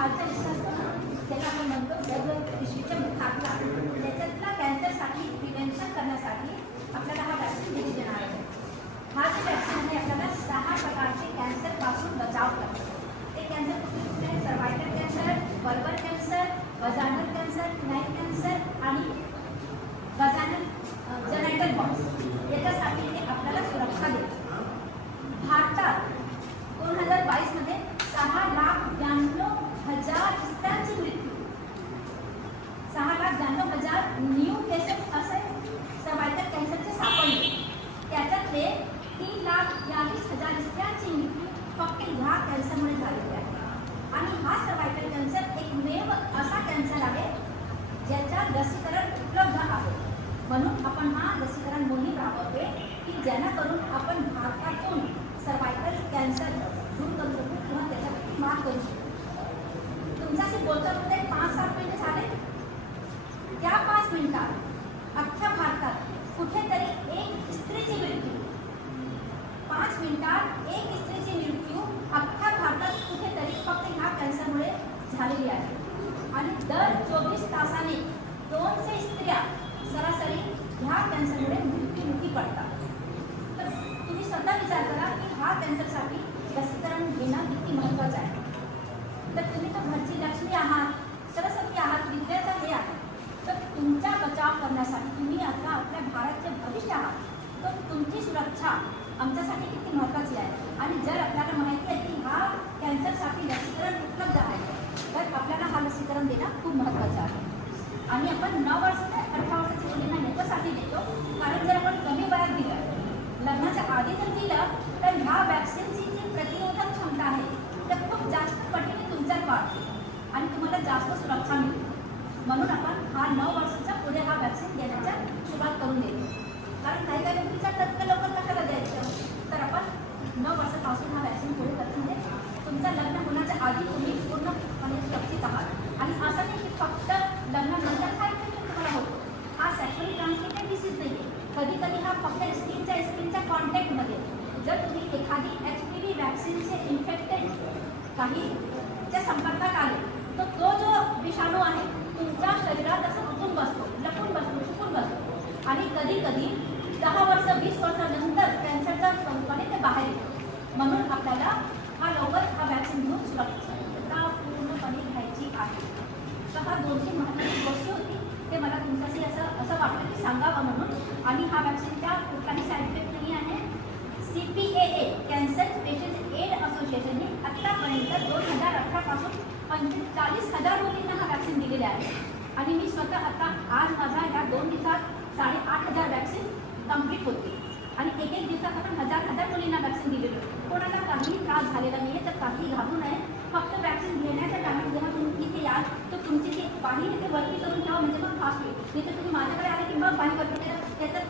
खालचा हिस्सा असतो ना, त्याला आपण म्हणतो पिशवीच्या मुखातला, त्याच्यातला कॅन्सरसाठी प्रिव्हेन्शन करण्यासाठी आपल्याला हा वॅक्सिन दिली जाणार आहे. हा जो वॅक्सिन आहे आपल्याला 6 प्रकारचे कॅन्सरपासून बचाव करतो. ते कॅन्सर कुठले कुठले? सर्वायकल कॅन्सर, वल्बर कॅन्सर, वजानल कॅन्सर, नाईट कॅन्सर आणि वजानल जेनायटल बॉक्स, याच्यासाठी ते आपल्याला सुरक्षा देते. भारतात 2022 मध्ये 6,92,000 स्त्रियांची मृत्यू, 6,92,000 न्यू केसेस असे सर्वायकल कॅन्सरचे सापडले. त्याच्यातले 3,42,000 स्त्रियांची मृत्यू फक्त ह्या कॅन्सरमुळे झालेली आहे. आणि हा सर्वायकल कॅन्सर एकमेव असा कॅन्सर आहे ज्याच्या लसीकरण उपलब्ध आहे. म्हणून आपण हा लसीकरण मोहीम राबवतोय की जेणेकरून आपण भारतातून सर्वायकल कॅन्सर दूर करू शकू किंवा त्याच्यापैकी मात करू शकू. तुमच्याशी बोलता बोलता 5-7 मिनिटं झाले. त्या 5 मिनिटात अख्ख्या भारतात कुठेतरी एक स्त्रीची मृत्यू, 5 मिनिटात एक स्त्रीची मृत्यू अख्ख्या भारतात कुठेतरी फक्त ह्या कॅन्सरमुळे झालेली आहे. आणि दर 24 तासाने 200 स्त्रिया सरासरी ह्या कॅन्सरमुळे मृत्युमुखी पडतात. तर तुम्ही स्वतः विचार करा की हा कॅन्सरसाठी लसीकरण घेणं किती महत्त्वाचं आहे. तर तुम्ही तर घरची लक्ष्मी आहात, सरस्वती आहात, विद्याचा हे आहे. तर तुमचा बचाव करण्यासाठी तुम्ही आता आपल्या भारताचे भविष्य आहात. तर तुमची सुरक्षा आमच्यासाठी किती महत्त्वाची आहे. आणि जर आपल्याला माहिती आहे की हा कॅन्सरसाठी लसीकरण उपलब्ध आहे, तर आपल्याला हा लसीकरण देणं खूप महत्त्वाचं आहे. आणि आपण 9 वर्ष ते 18 वर्षाच्या मुलींना याच्यासाठी देतो कारण जर आपण कमी वयात दिलं, लग्नाच्या आधी जर दिलं, तर ह्या वॅक्सिनची जी प्रतिरोधक क्षमता आहे तर खूप जास्त पटीने तुमच्यात वाढते आणि तुम्हाला जास्त सुरक्षा मिळते. म्हणून आपण हा 9 वर्षाच्या पुढे हा वॅक्सिन देण्याच्या सुरुवात करून देतो. कारण काही काही व्यक्तीच्या टक्के लवकर कशाला द्यायचं, तर आपण 9 वर्षापासून हा वॅक्सिन पुढे करतो. म्हणजे तुमचं लग्न होण्याच्या आधी तुम्ही पूर्णपणे सुरक्षित आहात. आणि असं नाही की फक्त लग्नानंतर हा इन्फेक्शन तुम्हाला होतो. हा सेक्शुअली ट्रान्समिटेड डिसीज नाही आहे. कधी कधी हा फक्त स्किनच्या कॉन्टॅक्टमध्ये, जर तुम्ही एखादी HPV वॅक्सिनचे इन्फेक्टेड काहीच्या संपर्कात आले तर तो जो विषाणू आहे तुमच्या शरीरात असं उठून बसतो, लपून बसतो, छुपून बसतो आणि कधी कधी 10 वर्ष 20 वर्षानंतर कॅन्सरच्या स्वरूपाने ते बाहेर येतो. म्हणून आपल्याला हा लवकर हा वॅक्सिन घेऊन सुरक्षितता पूर्णपणे घ्यायची आहे. तर हा 2 महत्त्वाची गोष्ट होती, ते मला तुमच्याशी असं वाटलं की सांगावं म्हणून. आणि हा वॅक्सिनच्या कुठलाही साईड इफेक्ट नाही आहे. CPAA कॅन्सर पेशंट एड असोसिएशनने आत्तापर्यंत 2018 पासून 45,000 मुलींना हा वॅक्सिन दिलेले आहे. आणि मी स्वतः आता आज माझा ह्या 2 दिवसात 8,500 वॅक्सिन कंप्लीट होते. आणि एक दिवसात आपण 1,000 मुलींना वॅक्सिन दिलेलं आहे. कोणाला काही त्रास झालेला नाही आहे, तर काही घाबरू नये. फक्त वॅक्सिन घेण्याच्या टायमात जेव्हा तुम्ही इथे याल तर तुमची ती पाणी ते वरती करून ठेवा, म्हणजे मग फास्ट होईल. नाही तर तुम्ही माझ्याकडे आले की मग पाणी वरती त्याच्यात